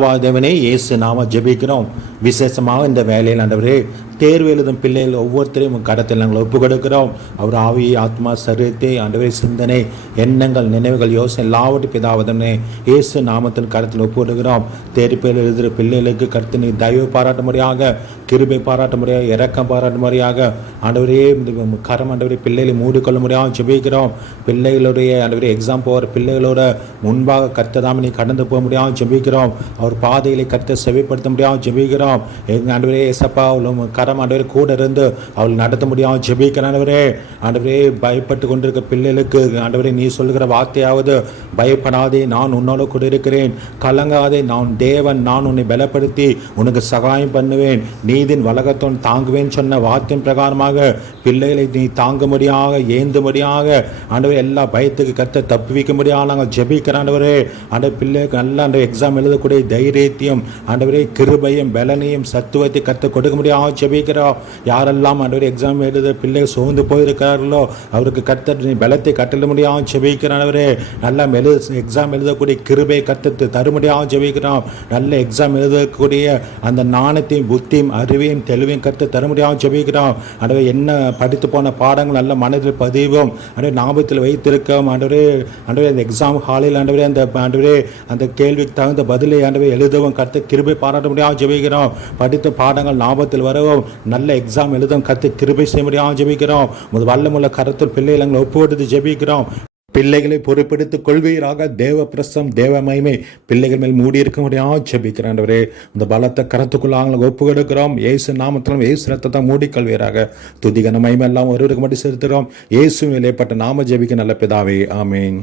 பிதாவாதவனே இயேசு நாம ஜெபிக்கிறோம். விசேஷமாக இந்த வேலையில் ஆண்டவரே தேர்வு எழுதும் பிள்ளைகள் ஒவ்வொருத்தரையும் கடத்தில் நாங்கள் ஒப்பு கொடுக்கிறோம் அவர் ஆவி ஆத்மா சரீரத்தை ஆண்டவரே சிந்தனை எண்ணங்கள் நினைவுகள் யோசனை எல்லாவற்றையும் பிதாவதனே இயேசு நாமத்தின் கடத்தில் ஒப்பு கொடுக்கிறோம் தேர்ப்பில் எழுதுகிற பிள்ளைகளுக்கு கருத்து நீ தயவு பாராட்டும்படியாக கிருபை இறக்கம் இரக்கம் முறையாக ஆண்டவரே இந்த கரம் ஆண்டவரே பிள்ளைகளை மூடிக்கொள்ள முடியாமல் ஜெபிக்கிறோம். பிள்ளைகளுடைய ஆண்டவரே எக்ஸாம் போகிற பிள்ளைகளோட முன்பாக கர்த்ததாம நீ கடந்து போக முடியாமல் ஜெபிக்கிறோம். அவர் பாதைகளை கர்த்த செவிப்படுத்த முடியாமல் ஜெபிக்கிறோம். எங்கள் ஆண்டவரே எசப்பா உள்ள கரம் ஆண்டவரே கூட இருந்து அவள் நடத்த முடியாமல் ஜெபிக்கிறேன் ஆண்டவரே ஆண்டவரே பயப்பட்டு கொண்டிருக்க பிள்ளைகளுக்கு ஆண்டவரே நீ சொல்லுகிற வார்த்தையாவது பயப்படாதே நான் உன்னோட கூட இருக்கிறேன். கலங்காதே நான் தேவன் நான் உன்னை பலப்படுத்தி உனக்கு சகாயம் பண்ணுவேன். நீதின் வழக்கத்தோன் தாங்குவேன் சொன்ன வார்த்தையின் பிரகாரமாக பிள்ளைகளை நீ தாங்கும்படியாக ஏந்தும்படியாக ஆண்டவர் எல்லா பயத்துக்கு கத்த தப்புவிக்கும்படியாக நாங்கள் ஜெபிக்கிறோம் ஆண்டவரே. ஆண்டவர் பிள்ளைக்கு நல்லா அந்த எக்ஸாம் எழுதக்கூடிய தைரியத்தையும் ஆண்டவரே கிருபையும் பலனையும் சத்துவத்தை கத்த கொடுக்க முடியாமல் ஜெபிக்கிறோம். யாரெல்லாம் ஆண்டவர் எக்ஸாம் எழுத பிள்ளைகள் சோர்ந்து போயிருக்கிறார்களோ அவருக்கு கத்த நீ பலத்தை கட்டள முடியாமல் ஜெபிக்கிறோம் ஆண்டவரே. நல்லா எழுத எக்ஸாம் எழுதக்கூடிய கிருபை கத்தத்து தருமடியாக ஜெபிக்கிறோம். நல்ல எக்ஸாம் எழுதக்கூடிய அந்த நாணத்தையும் புத்தியும் அறிவையும் தெளிவையும் கற்று தருமடியாக ஜெபிக்கிறோம். அடவே என்ன படித்து போன பாடங்கள் நல்ல மனதில் பதிவும். அடவே ஞாபகத்தில் வைத்திருக்கோம் ஆண்டவரே ஆண்டவரே அந்த எக்ஸாம் ஹாலில் ஆண்டவரே அந்த ஆண்டவரே அந்த கேள்விக்கு தகுந்த பதிலை ஆண்டவரே எழுதவும் கற்று கிருபை பாராட்ட முடியாமல் ஜெபிக்கிறோம். படித்த பாடங்கள் ஞாபகத்தில் வரவும் நல்ல எக்ஸாம் எழுதவும் கற்று கிருபை செய்ய முடியாமல் ஜெபிக்கிறோம் வல்லமுள்ள கருத்தில் பிள்ளைகளை எங்களை ஒப்புவிட்டு ஜெபிக்கிறோம். பிள்ளைகளை பொறுப்பெடுத்துக் கொள்வீராக. தேவ பிரசம் தேவ மகிமை பிள்ளைகள் மேல் மூடி இருக்க முடியாது ஜெபிக்கிறாண்டவரே இந்த பலத்தை கரத்துக்குள்ள அவங்களுக்கு ஒப்பு கொடுக்கிறோம். ஏசு நாமத்திலும் ஏசு ரத்தத்தை மூடிக்கொள்வீராக. துதிகன மகிமை எல்லாம் ஒருவருக்கு மட்டும் செலுத்துகிறோம். இயேசு நிலைப்பட்ட நாம ஜெபிக்க நல்ல பிதாவே. ஆமீன்.